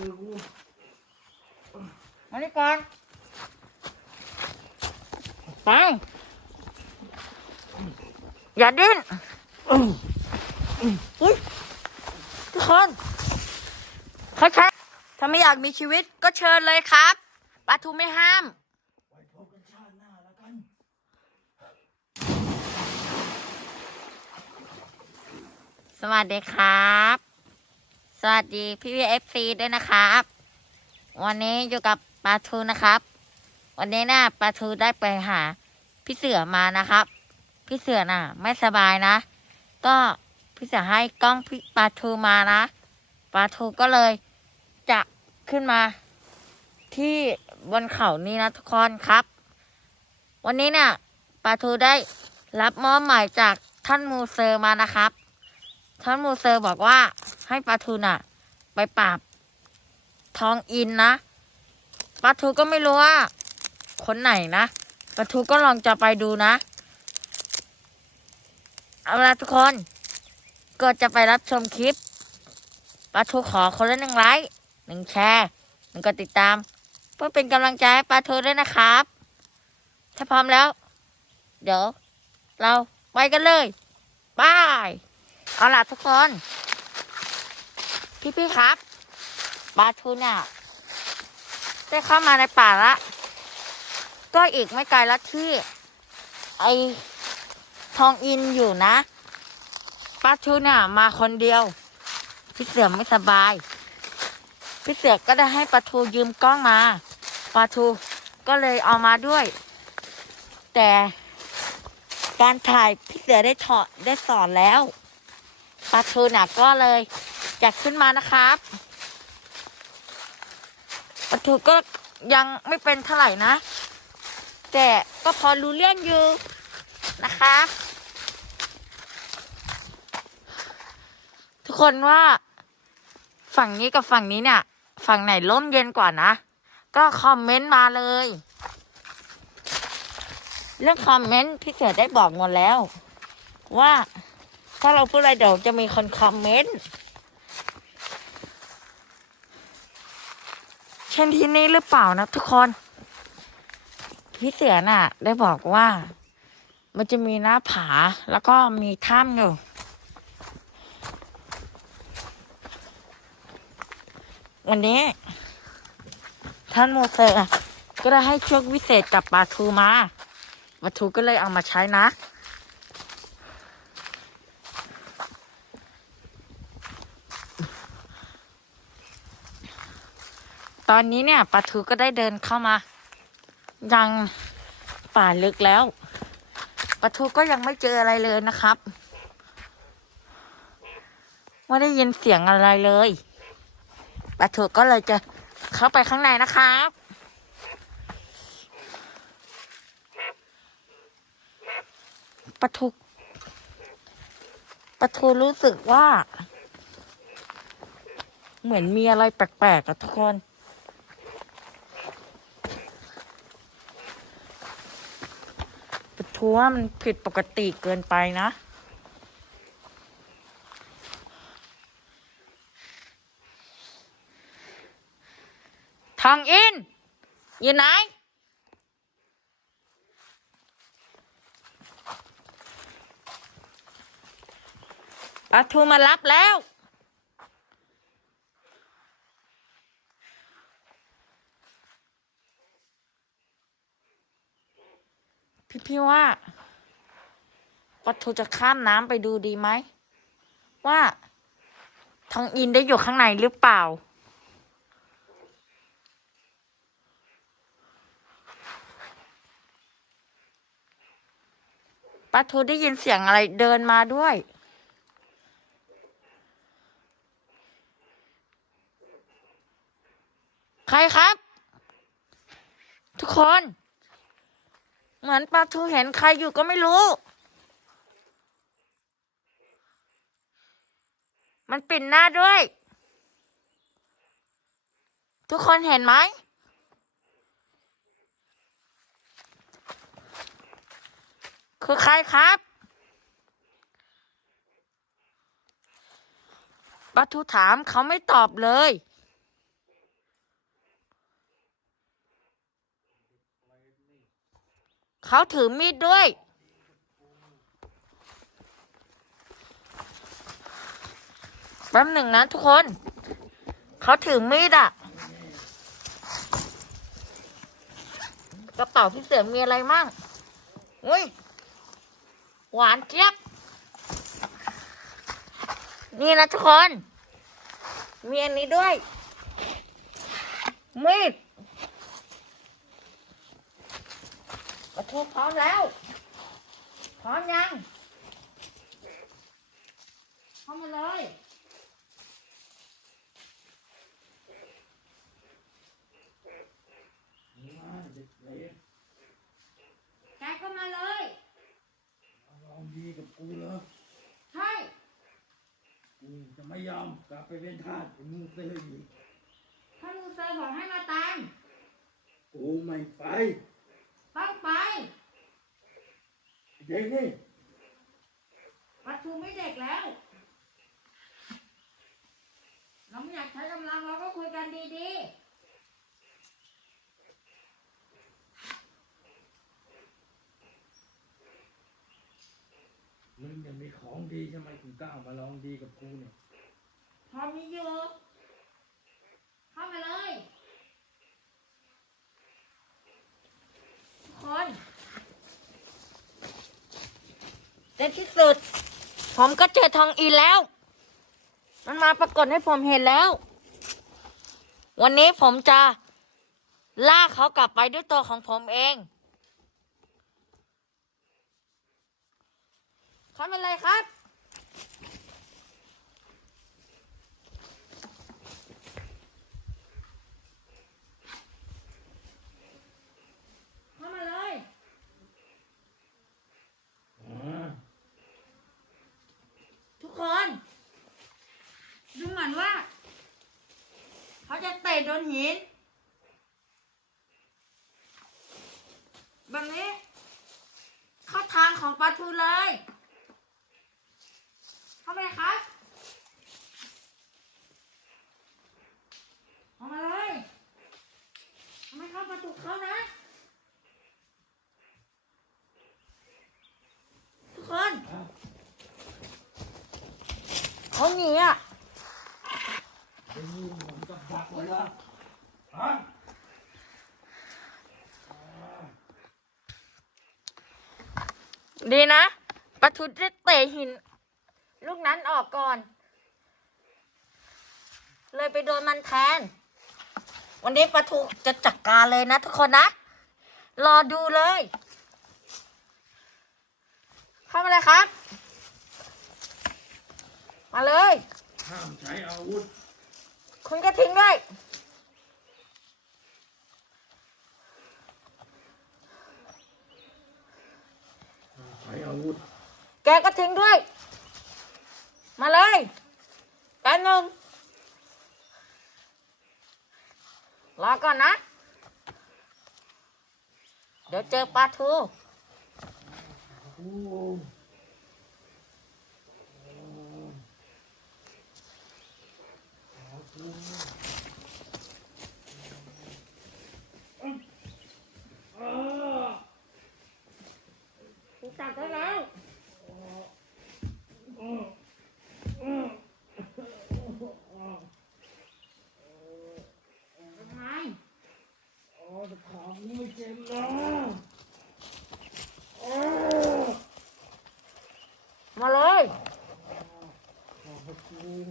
มือกูมานี่ก่อนฟังอย่าดิ้นอุ้ยทุกคนเขาใช้ถ้าไม่อยากมีชีวิตก็เชิญเลยครับปลาทูไม่ห้ามสวัสดีครับ วัสดีพี่พีเอฟซีด้วยนะครับ วันนี้อยู่กับปลาทูนะครับ วันนี้น่ะปลาทูได้ไปหา พี่เสือมานะครับ พี่เสือน่ะ ไม่สบายนะ ก็พี่เสือให้กล้องพี่ปลาทูมานะปลาทูก็เลยจะขึ้นมา ที่บนเขานี้นะทุกคนครับ วันนี้เนี่ยปลาทูได้รับมอบหมายจากท่านมูเซอร์มานะครับ ท่านมูเซอร์บอกว่าให้ปลาทูน่ะ ไปปราบทองอินนะปลาทูก็ไม่รู้ว่า คนไหนนะปลาทูก็ลองจะไปดูนะ เอาละทุกคน ก็จะไปรับชมคลิปปลาทูขอคนละหนึ่งไลค์หนึ่งแชร์หนึ่งกดติดตาม เพื่อเป็นกำลังใจให้ปลาทูด้วยนะครับ ถ้าพร้อมแล้ว เดี๋ยว เราไปกันเลยบาย เอาล่ะทุกคน พี่ๆครับปลาทูเนี่ยได้เข้ามาในป่าละ ก็อีกไม่ไกลละที่ ไอทองอินอยู่นะปลาทูเนี่ยมาคนเดียว พี่เสือไม่สบาย พี่เสือก็ได้ให้ปลาทูยืมกล้องมาปลาทูก็เลยเอามาด้วย แต่การถ่ายพี่เสือได้ถอดได้สอนแล้ว ปลาทูน่ะก็เลยอยากขึ้นมานะครับปลาทูก็ยังไม่เป็นเท่าไหร่นะ แต่ก็พอรู้เรื่องอยู่นะคะทุกคนว่า ฝั่งนี้กับฝั่งนี้เนี่ย ฝั่งไหนร่มเย็นกว่านะ ก็คอมเมนต์มาเลย เรื่องคอมเมนต์พี่เสือได้บอกหมดแล้ว ว่า ถ้าเราพูดอะไรเดี๋ยวจะมีคนคอมเมนต์เช่นที่นี่หรือเปล่านะทุกคน พี่เสือน่ะ ได้บอกว่า มันจะมีหน้าผาแล้วก็มีถ้ำอยู่วันนี้ ท่านโมเสสก็ได้ให้โชควิเศษกับปลาทูมาปลาทูก็เลยเอามาใช้นะ ตอนนี้เนี่ยปลาทูก็ได้เดินเข้ามา ยังป่าลึกแล้วปลาทูก็ยังไม่เจออะไรเลยนะครับไม่ได้ยินเสียงอะไรเลยปลาทูก็เลยจะเข้าไปข้างในนะครับปลาทูปลาทูรู้สึกว่า เหมือนมีอะไรแปลกๆอะทุกคน ปะท้วามันผิดปกติเกินไปนะทองอิน อยู่ไหน ปลาทูมารับแล้ว พี่พี่ว่าปลาทูจะข้ามน้ำไปดูดีไหม ว่าทองอินได้อยู่ข้างในหรือเปล่าปลาทูได้ยินเสียงอะไรเดินมาด้วย ใครครับ ทุกคน เหมือนปลาทูเห็นใครอยู่ก็ไม่รู้ มันปิดหน้าด้วย ทุกคนเห็นไหมคือใครครับปลาทูถามเขาไม่ตอบเลย เขาถือมีดด้วย แป๊บหนึ่งนะทุกคน เขาถือมีดอะกระเป๋าพี่เสือมีอะไรมั่งอุ้ย หวานเจี๊ยบ นี่นะทุกคน มีอันนี้ด้วย มีด กระทูพร้อมแล้ว พร้อมยังเข้ามาเลยมาเด็กเล็กแกก็มาเลยลองดีกับกูเหรอใช่กูจะไม่ยอมกลับไปเป็นทาสของมึงเตยอีกถ้าลูเซอร์บอกให้มาตามกูไม่ไป ต้องไป เด็กนี่ประตูไม่เด็กแล้ว เราไม่อยากใช้กำลังเราก็คุยกันดีมึงยังมีของดีใช่ไหมกูกล้ามาลองดีกับกูเนี่ยๆพอมีอยู่เข้ามาเลยทุกคน ในที่สุด ผมก็เจอทองอีแล้ว มันมาปรากฏให้ผมเห็นแล้ว วันนี้ผมจะลากเขากลับไปด้วยตัวของผมเองเข้ามาเลยครับ เข้ามาเลย อ่า ทุกคน ดูเหมือนว่า เขาจะเตะโด นหินแบบนี้เข้าทางของปลาทูเลย เข้าไปครับเข้ามาเลยทำไมเข้าประตูเขานะ ทุกคนเขาหนีอะ เป็นมึงเหมือนกับดักไว้ละฮะอ่าดีนะปะทุได้เตะหิน ลูกนั้นออกก่อน เลยไปโดนมันแทน วันนี้ปะทุจะจัดการเลยนะทุกคนนะ รอดูเลย เข้ามาเลยครับ มาเลย ห้ามใช้อาวุธ คุณก็ทิ้งด้วยห้ามใช้อาวุธแกก็ทิ้งด้วย มาเลยแป๊บหนึ่งรอก่อนนะ เดี๋ยวเจอปลาทู โอ้อ่า ถู กจับได้แล้วอ่าอ่าทำไมอ๋อแต่ขากูไม่เจ็บนะา มาเลย ขอบคุณ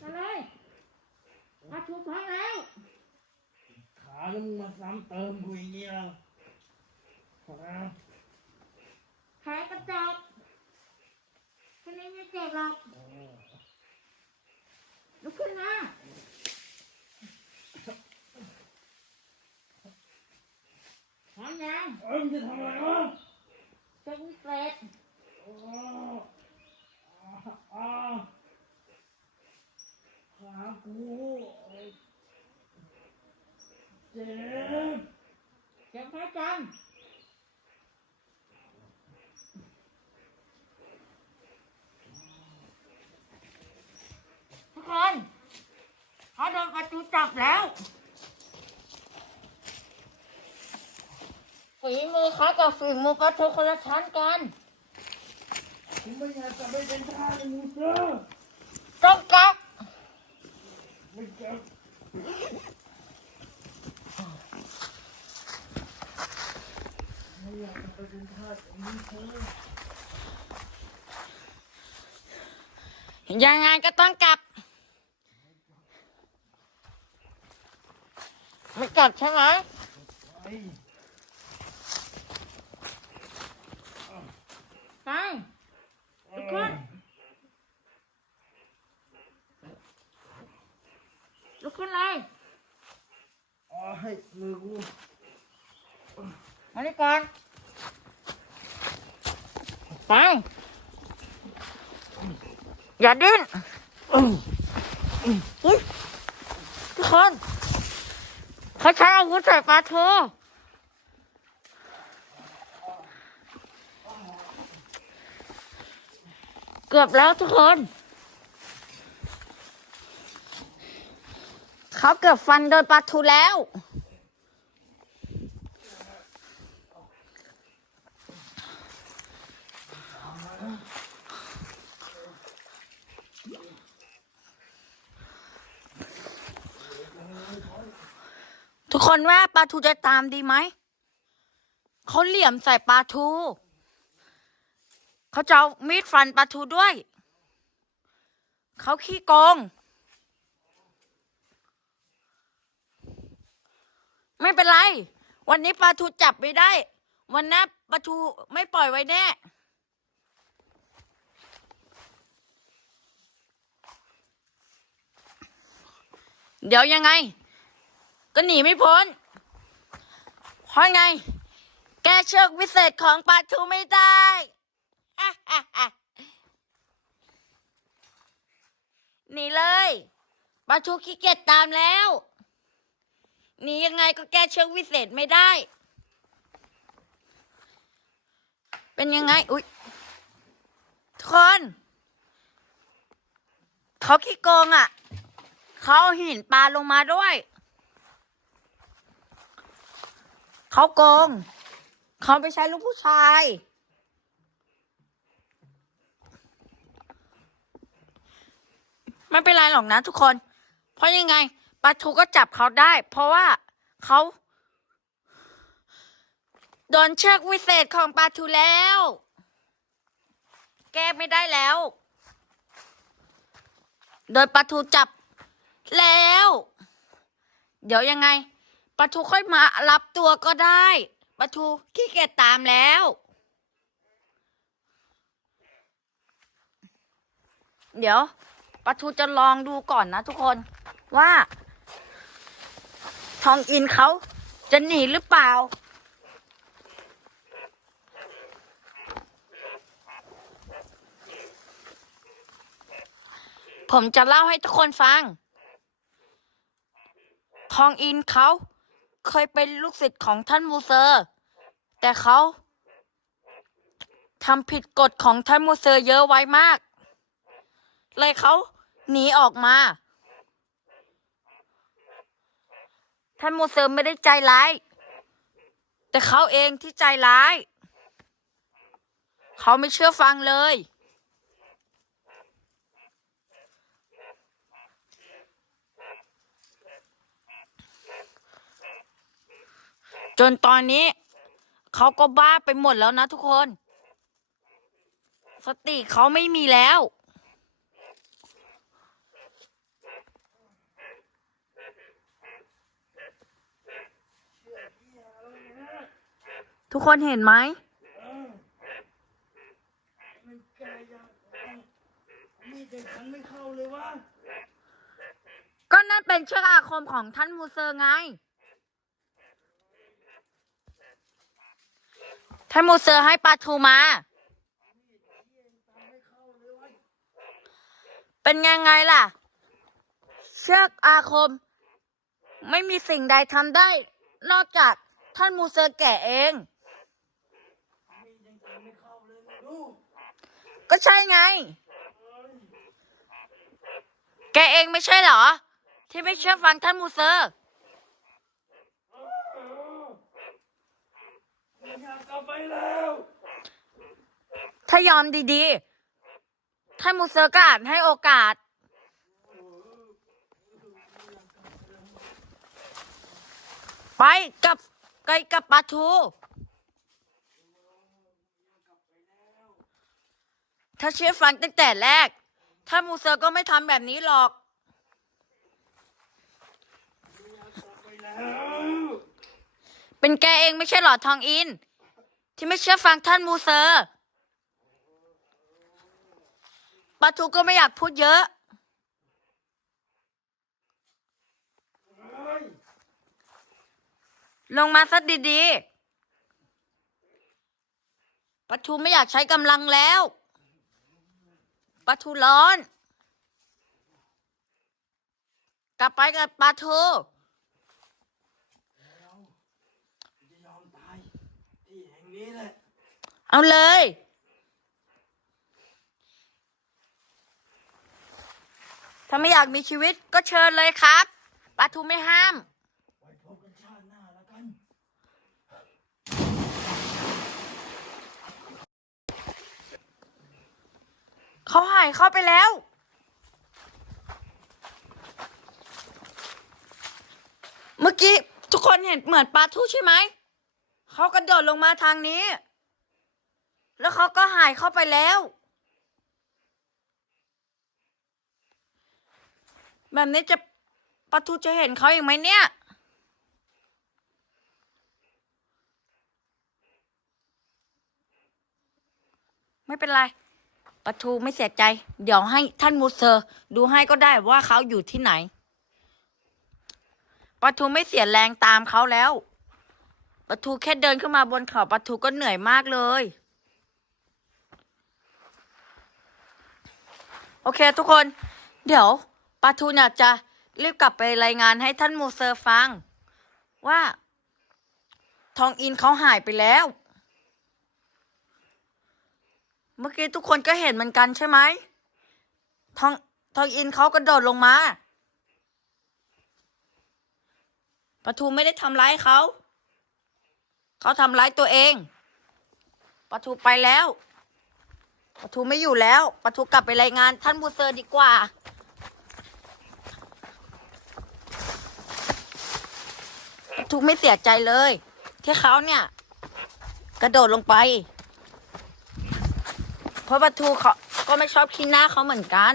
มาเลยปลาทูพร้อมแล้ว ขาแล้วมึงมาซ้ำเติมกูอย่างเงี้ยฮะ แผลกระจอกแค่นี้ไม่เจ็บหรอก อ่า ลุกขึ้นมา พร้อมยังเอ้ยมึงจะทำอะไรวะเช็ควิเศษอ๋ออ่าขากูเจ็บเจ็บพระจันทร์ทุกคนจับแล้ว ฝีมือเขากับฝีมือปลาทูคนละชั้นกันผมไม่อยากจะไปเป็นทาสมูเซอร์ต้องกักไม่เจ็บไม่อยากจะไปเป็นทาสมูเซอร์ยังไงก็ต้องกลับ ไม่กลับใช่ไหม ไป ไปลุกขึ้นลุกขึ้นเลยอ๋อให้มือกูมานี่ก่อนไปอย่าดิ้นอุ้ยทุกคนเขาใช้อาวุธใส่ปลาทู กือบแล้วทุกคน เขาเกือบฟันโดนปลาทูแล้ว ทุกคนว่าปลาทูจะตามดีไหม เขาเหลี่ยมใส่ปลาทู เขาจะเอามีดฟันปลาทูด้วย เขาขี้โกง ไม่เป็นไร วันนี้ปลาทูจับไม่ได้ วันหน้าปลาทูไม่ปล่อยไว้แน่เดี๋ยวยังไง ก็หนีไม่พ้น เพราะไง แกเชือกวิเศษของปลาทูไม่ได้ หนีเลยปลาทูขี้เกียจตามแล้วหนียังไงก็แก้เชือกวิเศษไม่ได้ เป็นยังไง อุ๊ยทุกคนเขาขี้โกงอะ เขาเอาหินปลาลงมาด้วย เขาโกง เขาไปใช้ลูกผู้ชาย ไม่เป็นไรหรอกนะทุกคน เพราะยังไงปลาทูก็จับเขาได้ เพราะว่าเขาโดนเชือกวิเศษของปลาทูแล้ว แก้ไม่ได้แล้ว โดยปลาทูจับแล้ว เดี๋ยวยังไงปลาทูค่อยมารับตัวก็ได้ปลาทูขี้เกียจตามแล้วเดี๋ยว ปลาทูจะลองดูก่อนนะทุกคนว่า ทองอินเขาจะหนีหรือเปล่า ผมจะเล่าให้ทุกคนฟัง ทองอินเขาเคยเป็นลูกศิษย์ของท่านมูเซอร์ แต่เขาทำผิดกฎของท่านมูเซอร์เยอะไว้มาก เลยเขา หนีออกมา ท่านมูเซอร์ไม่ได้ใจร้าย แต่เขาเองที่ใจร้าย เขาไม่เชื่อฟังเลย จนตอนนี้เขาก็บ้าไปหมดแล้วนะทุกคน สติเขาไม่มีแล้ว ทุกคนเห็นไหมเออมันแกยังมีแต่ฉันไม่เข้าเลยวะก็นั่นเป็นเชือกอาคมของท่านมูเซอร์ไง ท่านมูเซอร์ให้ปลาทูมา เป็นยังไงล่ะ เชือกอาคม ไม่มีสิ่งใดทำได้ นอกจากท่านมูเซอร์แก่เอง มียังฉันไม่เข้าเลยไม่รู้ ก็ใช่ไง แกเองไม่ใช่เหรอ ที่ไม่เชื่อฟังท่านมูเซอร์ไม่อยากกลับไปแล้วถ้ายอมดีๆ ท่านมูเซอร์ก็อาจให้โอกาส ไปกับไกลกับปลาทู ถ้าเชื่อฟังตั้งแต่แรกท่านมูเซอร์ก็ไม่ทำแบบนี้หรอก เป็นแกเองไม่ใช่หรอทองอิน ที่ไม่เชื่อฟังท่านมูเซอร์ปาทูก็ไม่อยากพูดเยอะ ลงมาซะดีๆปาทูไม่อยากใช้กำลังแล้ว ปาทูร้อน กลับไปกับปาทูแล้วจะยอมตายที่แห่งนี้แหละเอาเลย ถ้าไม่อยากมีชีวิตก็เชิญเลยครับปาทูไม่ห้าม ไว้พบกันชาติหน้าแล้วกัน เขาหายเข้าไปแล้ว เมื่อกี้ทุกคนเห็นเหมือนปลาทูใช่ไหม เขากระโดดลงมาทางนี้ แล้วเขาก็หายเข้าไปแล้ว แบบนี้จะปลาทูจะเห็นเขาอีกไหมเนี่ยไม่เป็นไร ปะทูไม่เสียใจ เดี๋ยวให้ท่านมูเซอร์ ดูให้ก็ได้ว่าเขาอยู่ที่ไหนปะทูไม่เสียแรงตามเขาแล้วปะทูแค่เดินขึ้นมาบนเขาปะทูก็เหนื่อยมากเลย โอเค ทุกคน เดี๋ยวปะทูเนี่ยจะรีบกลับไปรายงานให้ท่านมูเซอร์ฟัง ว่า ทองอินเขาหายไปแล้ว เมื่อกี้ทุกคนก็เห็นเหมือนกันใช่ไหมทองทองอินเขากระโดดลงมาปะทูไม่ได้ทำร้ายเขา เขาทำร้ายตัวเองปะทูไปแล้วปะทูไม่อยู่แล้วปะทูกลับไปรายงานท่านบูเซอร์ดีกว่าปะทูไม่เสียใจเลย ที่เขาเนี่ย กระโดดลงไป เพราะปลาทูเขาก็ไม่ชอบขี้หน้าเขาเหมือนกัน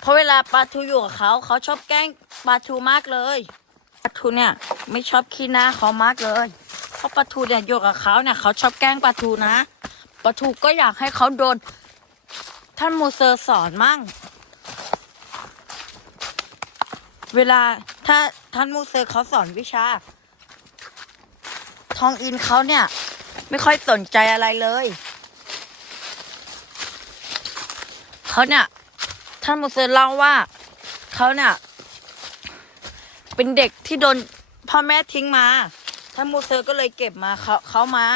เพราะเวลาปลาทูอยู่กับเขาเขาชอบแกล้งปลาทูมากเลยปลาทูเนี่ยไม่ชอบขี้หน้าเขามากเลย เพราะปลาทูเนี่ยอยู่กับเขาเนี่ยเขาชอบแกล้งปลาทูนะปลาทูก็อยากให้เขาโดน ท่านมูเซอร์สอนมั่ง เวลาถ้าท่านมูเซอร์เขาสอนวิชา ทองอินเขาเนี่ย ไม่ค่อยสนใจอะไรเลย เขาเนี่ยท่านมูเซอร์เล่าว่าเขาเนี่ยเป็นเด็กที่โดนพ่อแม่ทิ้งมา ท่านมูเซอร์ก็เลยเก็บมาเขาเขามา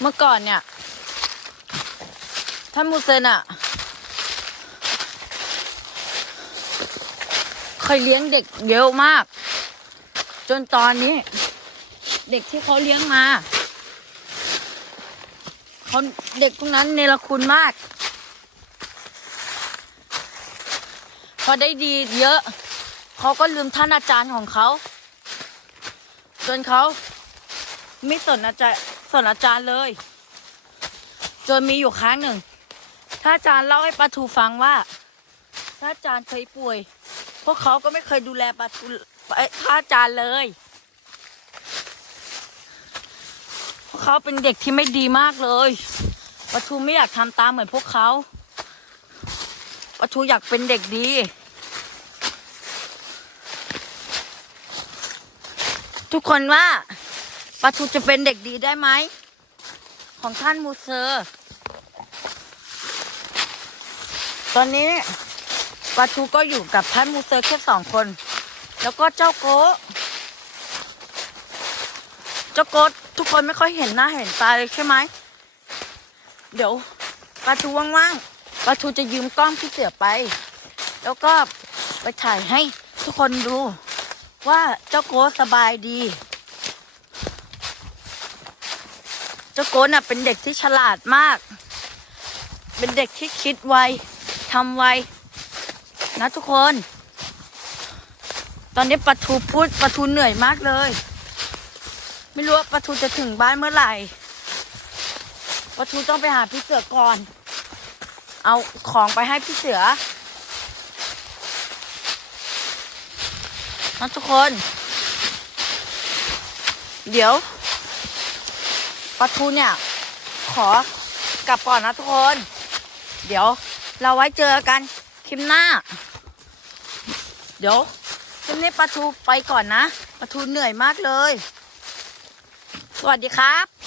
เมื่อก่อนเนี่ยท่านมูเซอร์น่ะ เคยเลี้ยงเด็กเยอะมาก จนตอนนี้ เด็กที่เขาเลี้ยงมาเขาเด็กพวกนั้นเนรคุณมาก พอได้ดีเยอะ เขาก็ลืมท่านอาจารย์ของเขา จนเขาไม่สนอาจารย์สนอาจารย์เลย จนมีอยู่ครั้งหนึ่งท่านอาจารย์เล่าให้ปาทูฟังว่าท่านอาจารย์เคยป่วย พวกเขาก็ไม่เคยดูแลปาทูเอ้ยพระอาจารย์เลยพวกเขาเป็นเด็กที่ไม่ดีมากเลยปาทูไม่อยากทำตามเหมือนพวกเขาปาทูอยากเป็นเด็กดีทุกคนว่าปาทูจะเป็นเด็กดีได้ไหม ของท่านมูเซอร์ ตอนนี้ ปาทูก็อยู่กับท่านมูเซอร์แค่สองคน แล้วก็เจ้าโกเจ้าโกทุกคนไม่ค่อยเห็นหน้าเห็นตาเลยใช่ไหม เดี๋ยวปลาทูว่างๆปลาทูจะยืมกล้องพี่เสือไป แล้วก็ไปถ่ายให้ทุกคนดูว่าเจ้าโกสบายดี เจ้าโกน่ะเป็นเด็กที่ฉลาดมาก เป็นเด็กที่คิดไวทำไว นะทุกคน ตอนนี้ปลาทูพูดปลาทูเหนื่อยมากเลย ไม่รู้ว่าปลาทูจะถึงบ้านเมื่อไหร่ปลาทูต้องไปหาพี่เสือก่อน เอาของไปให้พี่เสือนะทุกคน เดี๋ยวปลาทูเนี่ย ขอกลับก่อนนะทุกคน เดี๋ยวเราไว้เจอกันคลิปหน้า เดี๋ยวคลิปนี้ปลาทูไปก่อนนะปลาทูเหนื่อยมากเลย สวัสดีครับ